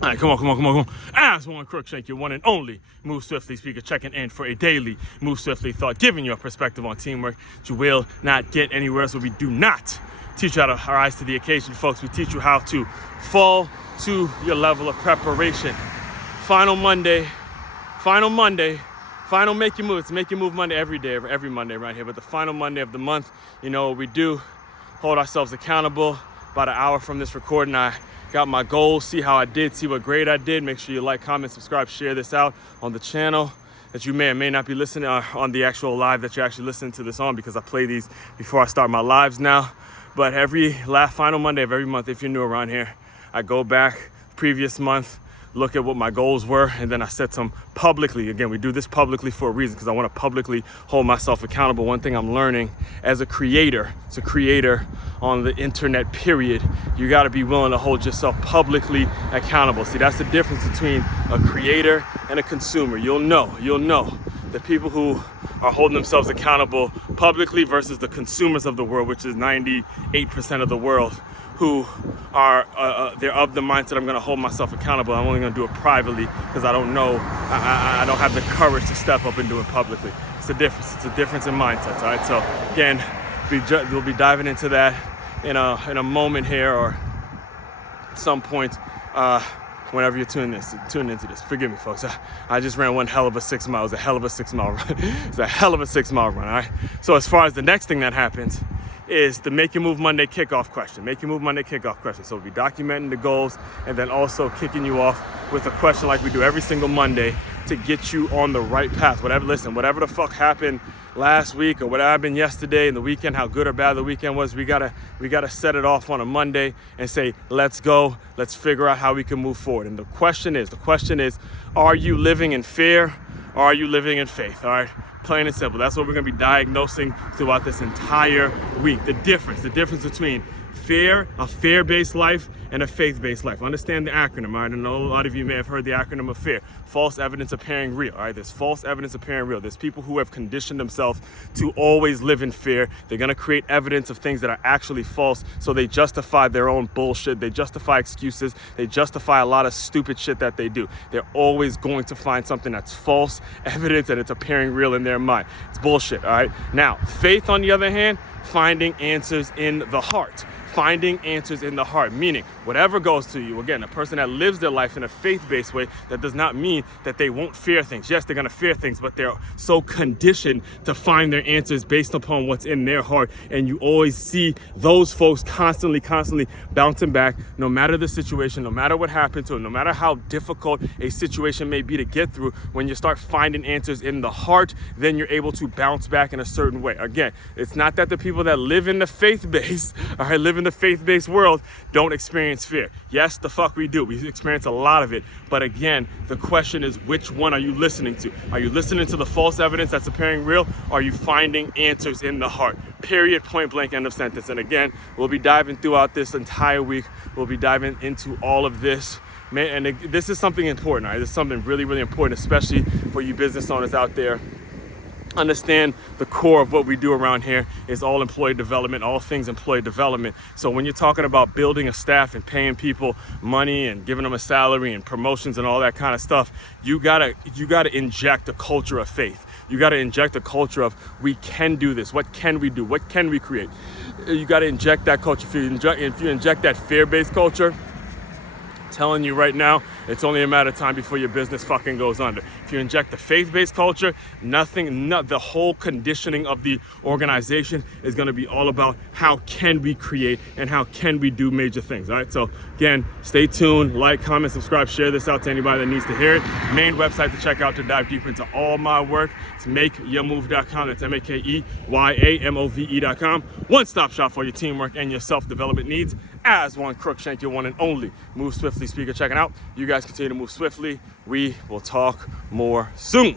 All right, come on. Aswand Cruickshank, your one and only Move Swiftly speaker, checking in for a daily Move Swiftly thought, giving you a perspective on teamwork that you will not get anywhere else. Where we do not teach you how to rise to the occasion, folks. We teach you how to fall to your level of preparation. Final Monday, final Make Your Move. It's Make Your Move Monday every day, every Monday right here. But the final Monday of the month, you know what we do, hold ourselves accountable. About an hour from this recording, I got my goals, see how I did, see what grade I did. Make sure you like, comment, subscribe, share this out on the channel that you may or may not be listening on the actual live that you're actually listening to this on, because I play these before I start my lives now. But every final Monday of every month, if you're new around here, I go back previous month, look at what my goals were, and then I set some publicly. Again, we do this publicly for a reason, because I want to publicly hold myself accountable. One thing I'm learning as a creator on the internet, period, you got to be willing to hold yourself publicly accountable. See, that's the difference between a creator and a consumer. You'll know the people who are holding themselves accountable publicly versus the consumers of the world, which is 98% of the world, who are they're of the mindset, I'm gonna hold myself accountable. I'm only gonna do it privately because I don't know, I don't have the courage to step up and do it publicly. It's a difference. It's a difference in mindsets. All right. So again, we'll be diving into that in a moment here, or at some point whenever you're tuning into this. Forgive me, folks. I just ran one hell of a 6 mile. It was a hell of a 6 mile run. It's a hell of a 6 mile run. All right. So as far as the next thing that happens is the Make Your Move Monday kickoff question. Make Your Move Monday kickoff question. So we'll be documenting the goals and then also kicking you off with a question like we do every single Monday to get you on the right path. Whatever the fuck happened last week or what happened yesterday and the weekend, how good or bad the weekend was, we gotta set it off on a Monday and say, let's go, let's figure out how we can move forward. And the question is, are you living in fear or are you living in faith? All right. Plain and simple. That's what we're going to be diagnosing throughout this entire week. The difference between a fear-based life and a faith-based life. Understand the acronym. All right? I know a lot of you may have heard the acronym of FEAR. False evidence appearing real. All right, there's false evidence appearing real. There's people who have conditioned themselves to always live in fear. They're going to create evidence of things that are actually false, so they justify their own bullshit. They justify excuses. They justify a lot of stupid shit that they do. They're always going to find something that's false evidence and it's appearing real in their mind. It's bullshit. All right. Now, faith, on the other hand, finding answers in the heart. Finding answers in the heart, meaning whatever goes to you. Again, a person that lives their life in a faith-based way, that does not mean that they won't fear things. Yes, they're going to fear things, but they're so conditioned to find their answers based upon what's in their heart. And you always see those folks constantly bouncing back, no matter the situation, no matter what happened to them, no matter how difficult a situation may be to get through. When you start finding answers in the heart, then you're able to bounce back in a certain way. Again, it's not that the people that live in the faith-based, live in the faith-based world don't experience fear. Yes, the fuck we do. We experience a lot of it. But again, the question is, which one are you listening to? Are you listening to the false evidence that's appearing real? Or are you finding answers in the heart? Period, point blank, end of sentence. And again, we'll be diving throughout this entire week. We'll be diving into all of this. Man, and this is something important, all right? This is something really, really important, especially for you business owners out there. Understand the core of what we do around here is all employee development, all things employee development. So when you're talking about building a staff and paying people money and giving them a salary and promotions and all that kind of stuff, you gotta inject a culture of faith. You gotta inject a culture of, we can do this. What can we do? What can we create? You gotta inject that culture. If you inject that fear-based culture, telling you right now, it's only a matter of time before your business fucking goes under. If you inject the faith-based culture, the whole conditioning of the organization is going to be all about how can we create and how can we do major things. All right. So again, stay tuned, like, comment, subscribe, share this out to anybody that needs to hear it. Main website to check out to dive deeper into all my work. It's makeyourmove.com. That's makeyourmove.com. One-stop shop for your teamwork and your self-development needs. Aswand Cruickshank, your one and only Move Swiftly speaker, checking out. You guys continue to move swiftly. We will talk more soon.